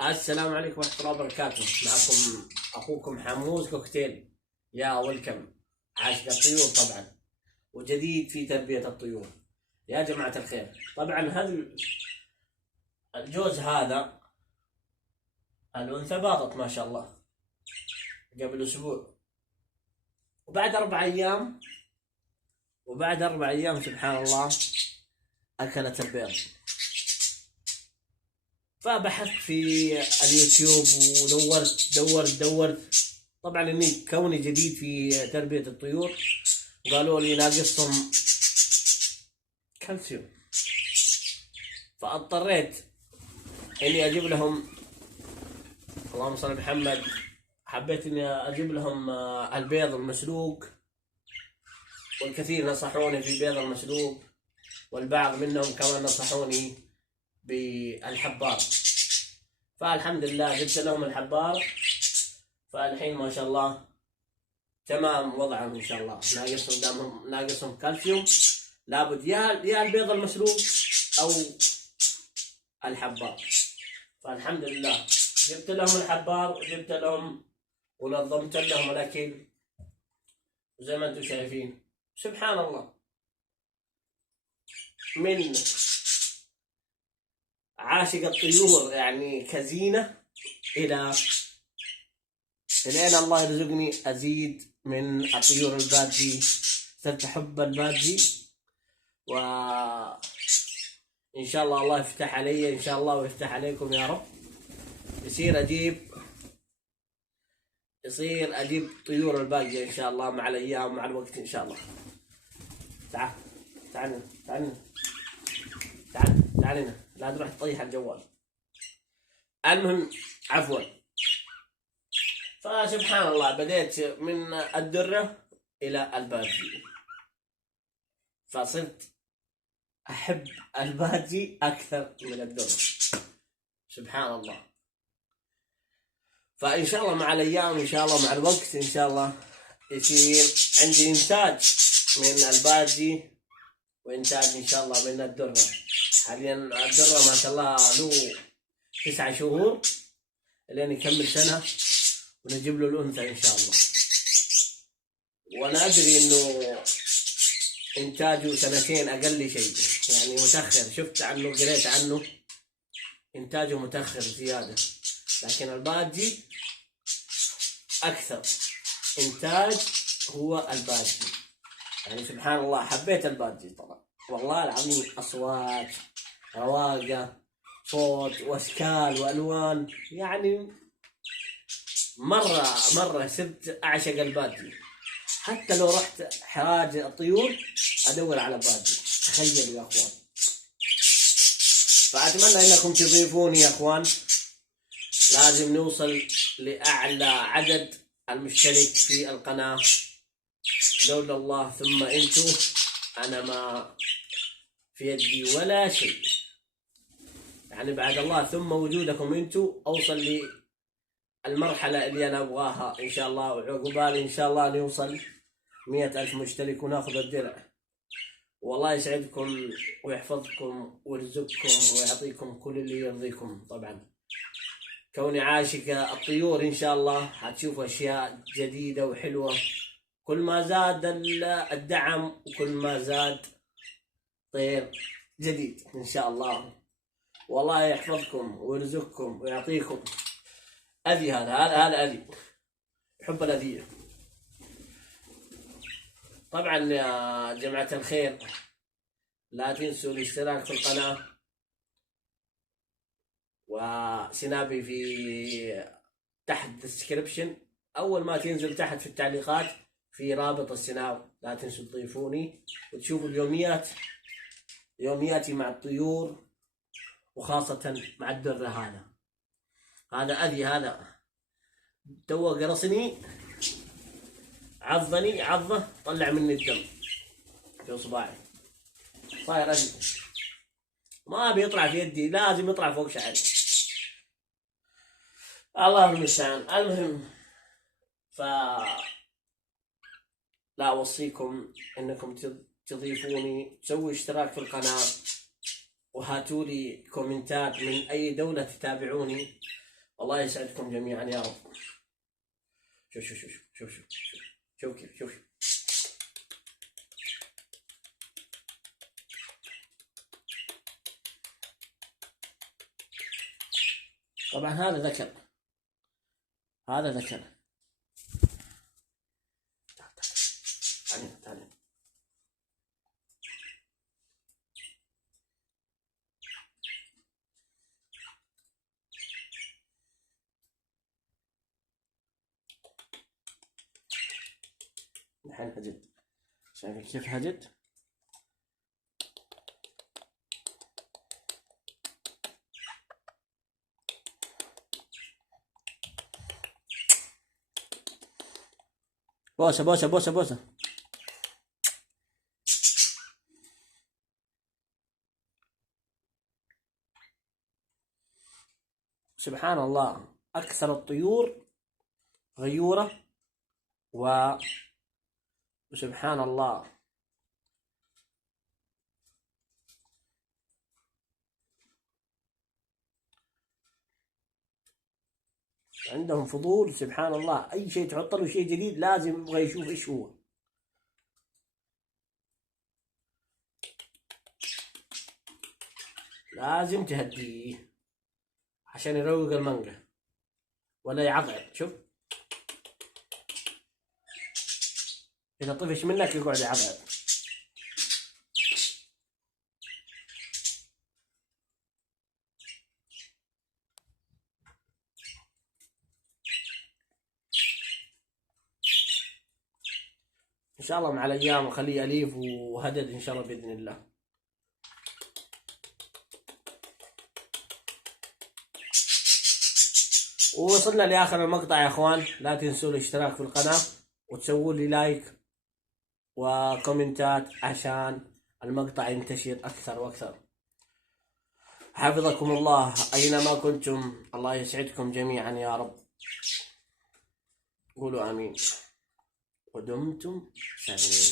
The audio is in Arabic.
السلام عليكم ورحمة الله وبركاته. معكم أخوكم حموز كوكتيل. يا ويلكم. عاشق الطيور طبعا، وجديد في تربية الطيور يا جماعة الخير. طبعا هذا الجوز هذا الأنثى باضت ما شاء الله قبل أسبوع، وبعد 4 أيام سبحان الله أكلت البيض. فبحثت في اليوتيوب ودورت. طبعا اني كوني جديد في تربية الطيور، قالوا لي ناقصهم كالسيوم، فاضطريت اني اجيب لهم، اللهم صل على محمد، حبيت اني اجيب لهم البيض المسلوق. والكثير نصحوني في البيض المسلوق، والبعض منهم كمان نصحوني بالحبار. فالحمد لله جبت لهم الحبار، فالحين ما شاء الله تمام وضعهم ان شاء الله. ناقصهم كالسيوم، لابد يا البيض المسلوق او الحبار. فالحمد لله جبت لهم الحبار، وجبت لهم ونظمت لهم الاكل زي ما انتم شايفين. سبحان الله، من عاشق الطيور يعني كزينة إلى لين الله يرزقني أزيد من الطيور البادجي. صرت أحب البادجي، وإن شاء الله الله يفتح علي إن شاء الله ويفتح عليكم يا رب. يصير أجيب طيور الباقية إن شاء الله مع الأيام ومع الوقت إن شاء الله. تعال هنا، لا تروح تطيح الجوال. المهم عفوا، فسبحان الله بديت من الدرة إلى البادجي، فصرت أحب البادجي أكثر من الدرة. سبحان الله. فإن شاء الله مع الأيام إن شاء الله مع الوقت إن شاء الله يصير عندي إنتاج من البادجي وإنتاج إن شاء الله من الدرة. حاليا الدرة ما شاء الله له 9 شهور لين يكمل سنة ونجيب له الأنثى إن شاء الله. وأنا أدري إنه إنتاجه 2 أقل شيء، يعني متأخر. شفت عنه قريت عنه إنتاجه متأخر زيادة، لكن البادجي أكثر إنتاج هو البادجي. يعني سبحان الله حبيت البادجي طبعا، والله العظيم أصوات رواقة، صوت وأشكال وألوان، يعني مرة صرت أعشق البادجي. حتى لو رحت حراج الطيور أدور على بادجي، تخيلوا يا أخوان. فأتمنى أنكم تضيفوني يا أخوان، لازم نوصل لأعلى عدد المشترك في القناة. لولا الله ثم أنتم أنا ما في يدي ولا شيء، يعني بعد الله ثم وجودكم أنتم أوصل للمرحلة اللي أنا أبغاها إن شاء الله. وعقبالي إن شاء الله نوصل 100,000 مشترك وناخذ الدرع. والله يسعدكم ويحفظكم ويرزقكم ويعطيكم كل اللي يرضيكم. طبعا كوني عاشق الطيور إن شاء الله حتشوفوا أشياء جديدة وحلوة. كل ما زاد الدعم وكل ما زاد طير جديد إن شاء الله. والله يحفظكم ويرزقكم ويعطيكم. أذي هذا أذي، يحب الأذية. طبعا يا جماعة الخير لا تنسوا الاشتراك في القناة، وسنابي في تحت الديسكريبشن. أول ما تنزل تحت في التعليقات في رابط السناب، لا تنسوا تضيفوني وتشوفوا يومياتي مع الطيور، وخاصة مع الدرة. هذا أذي، هذا تو قرصني، عضني عضة طلع مني الدم في إصبعي، صاير أذي، ما بيطلع في يدي، لازم يطلع فوق شعري. الله المستعان. المهم لا أوصيكم إنكم تضيفوني، تسوي اشتراك في القناة، وهاتوا لي كومنتات من أي دولة تتابعوني. الله يسعدكم جميعا يا رب. شوف شوف شوف شوف شوف شوف شوف كيف شوف. طبعا هذا ذكر، هذا ذكر. تعال تعال. الحين هدد، شايفين كيف هدد؟ بوسة بوسة بوسة بوسة. سبحان الله، أكثر الطيور غيورة وسبحان الله عندهم فضول. سبحان الله، أي شيء تحط له شيء جديد لازم يبغى يشوف إيش هو. لازم تهديه عشان يروق المانجا ولا يعضعض. شوف إذا طفش منك يقعد يعضعض. إن شاء الله مع الأيام وخليه أليف وهدد إن شاء الله بإذن الله. ووصلنا لآخر المقطع يا أخوان، لا تنسوا الاشتراك في القناة وتسووا لي لايك وكومنتات عشان المقطع ينتشر أكثر وأكثر. حفظكم الله أينما كنتم، الله يسعدكم جميعا يا رب. قولوا آمين. ودمتم سالمين.